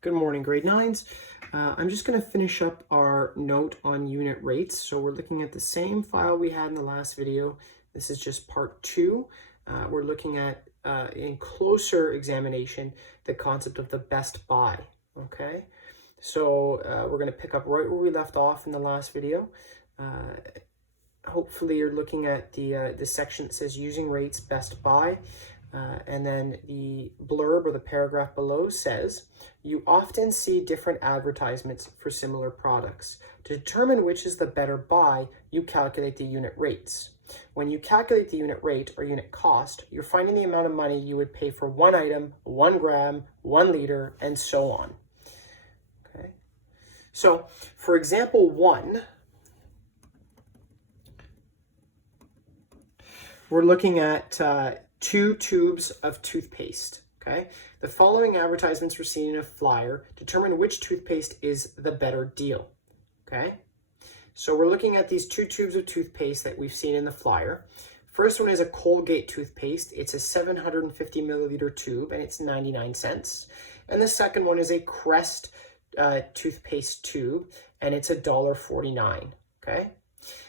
Good morning, grade 9s. I'm just going to finish up our note on unit rates. So we're looking at the same file we had in the last video. This is just part 2. We're looking at, in closer examination, the concept of the best buy. Okay, so we're going to pick up right where we left off in the last video. Hopefully you're looking at the section that says using rates best buy. And then the blurb or the paragraph below says, you often see different advertisements for similar products. To determine which is the better buy, you calculate the unit rates. When you calculate the unit rate or unit cost, you're finding the amount of money you would pay for 1 item, 1 gram, 1 liter, and so on. Okay. So for example 1, we're looking at 2 tubes of toothpaste, okay? The following advertisements were seen in a flyer. Determine which toothpaste is the better deal, okay? So we're looking at these 2 tubes of toothpaste that we've seen in the flyer. First one is a Colgate toothpaste. It's a 750 milliliter tube and it's 99 cents. And the second one is a Crest toothpaste tube and it's $1.49, okay?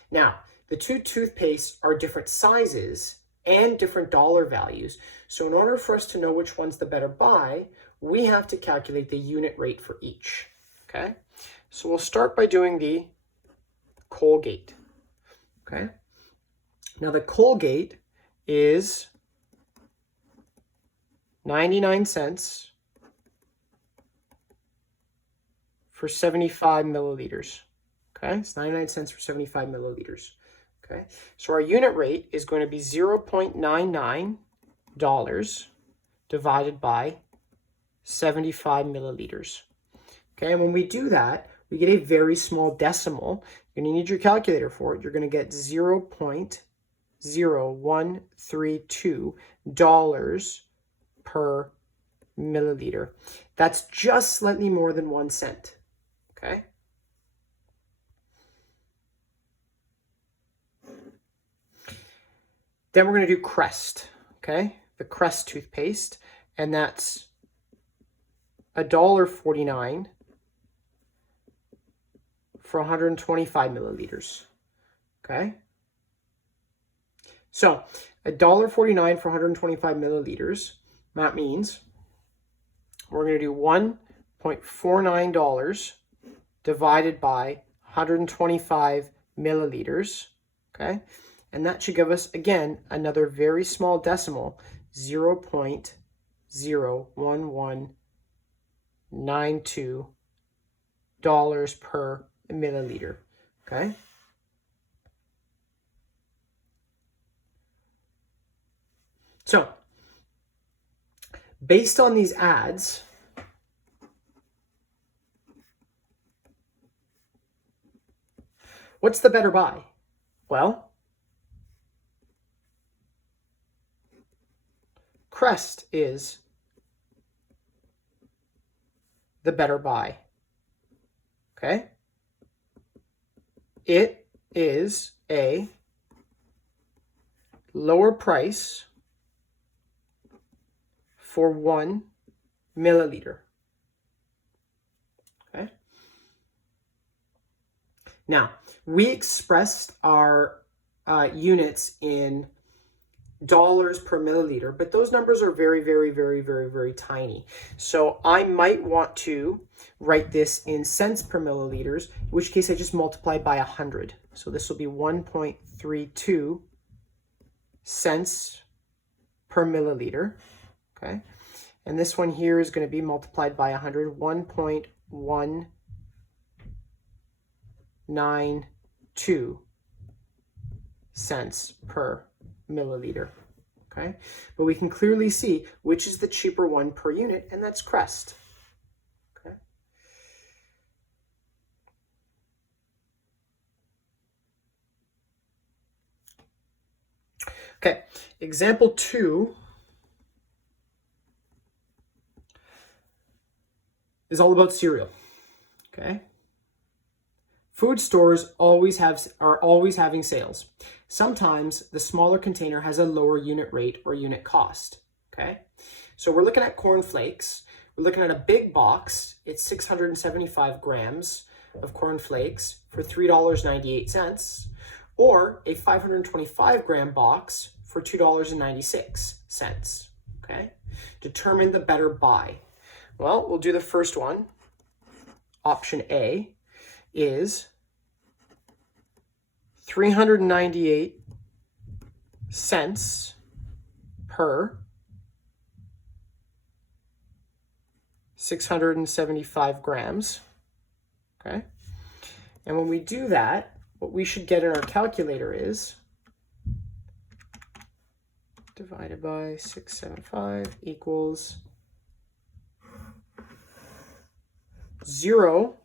Now, the 2 toothpastes are different sizes and different dollar values. So in order for us to know which one's the better buy, we have to calculate the unit rate for each, okay? So we'll start by doing the Colgate, okay? Now the Colgate is 99 cents for 75 milliliters, okay? It's 99 cents for 75 milliliters. Okay, so our unit rate is going to be $0.99 divided by 75 milliliters. Okay, and when we do that, we get a very small decimal. You're going to need your calculator for it. You're going to get $0.0132 per milliliter. That's just slightly more than 1 cent. Okay. Then we're going to do Crest, okay? The Crest toothpaste, and that's $1.49 for 125 milliliters, okay? So $1.49 for 125 milliliters, that means we're going to do $1.49 divided by 125 milliliters, okay? And that should give us, again, another very small decimal, 0.01192 per milliliter, okay? So, based on these ads, what's the better buy? Well, Crest is the better buy, okay? It is a lower price for 1 milliliter, okay? Now, we expressed our units in dollars per milliliter, but those numbers are very, very, very, very, very tiny. So I might want to write this in cents per milliliters, in which case I just multiply by 100. So this will be 1.32 cents per milliliter, okay? And this one here is going to be multiplied by 100, 1.192 cents per milliliter, okay? But we can clearly see which is the cheaper one per unit, and that's Crest, okay? Okay, example 2 is all about cereal, okay? Food stores are always having sales. Sometimes the smaller container has a lower unit rate or unit cost, okay? So we're looking at corn flakes, We're looking at a big box. It's 675 grams of corn flakes for $3.98, or a 525 gram box for $2.96. Okay? Determine the better buy. Well, we'll do the first one. Option A is 398 cents per 675 grams. Okay? And when we do that, what we should get in our calculator is divided by 675 equals 0.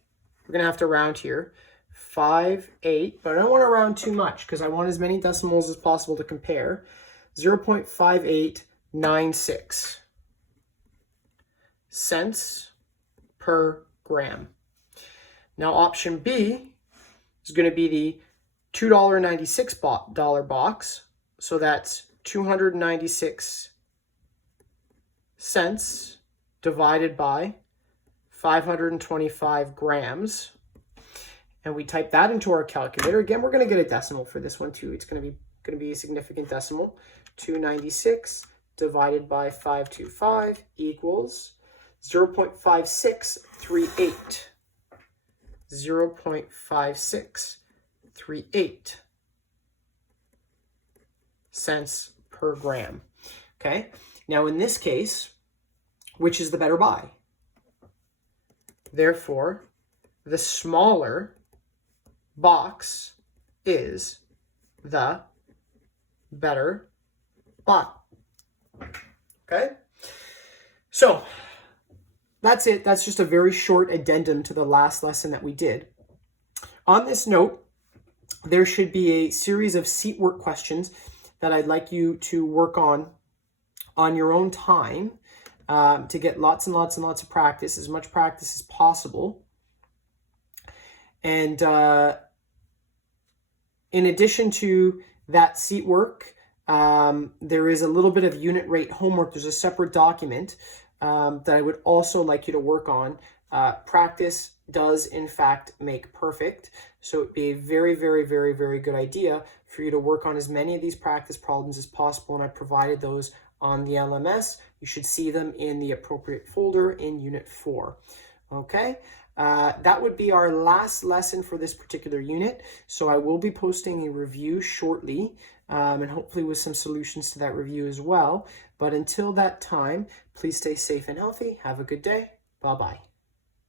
We're going to have to round here. 58, but I don't want to round too much because I want as many decimals as possible to compare. 0.5896 cents per gram. Now option B is going to be the $2.96 box. So that's 296 cents divided by 525 grams. And we type that into our calculator. Again, we're going to get a decimal for this one too. It's going to be a significant decimal. 296 divided by 525 equals 0.5638. 0.5638 cents per gram. Okay. Now in this case, which is the better buy? Therefore, the smaller box is the better buy. Okay? So, that's it. That's just a very short addendum to the last lesson that we did. On this note, there should be a series of seat work questions that I'd like you to work on your own time to get lots and lots and lots of practice, as much practice as possible. And in addition to that seat work, there is a little bit of unit rate homework. There's a separate document that I would also like you to work on. Practice does, in fact, make perfect. So it'd be a very, very, very, very good idea for you to work on as many of these practice problems as possible. And I provided those on the LMS. You should see them in the appropriate folder in Unit 4. Okay? That would be our last lesson for this particular unit. So I will be posting a review shortly, and hopefully with some solutions to that review as well. But until that time, please stay safe and healthy. Have a good day. Bye-bye.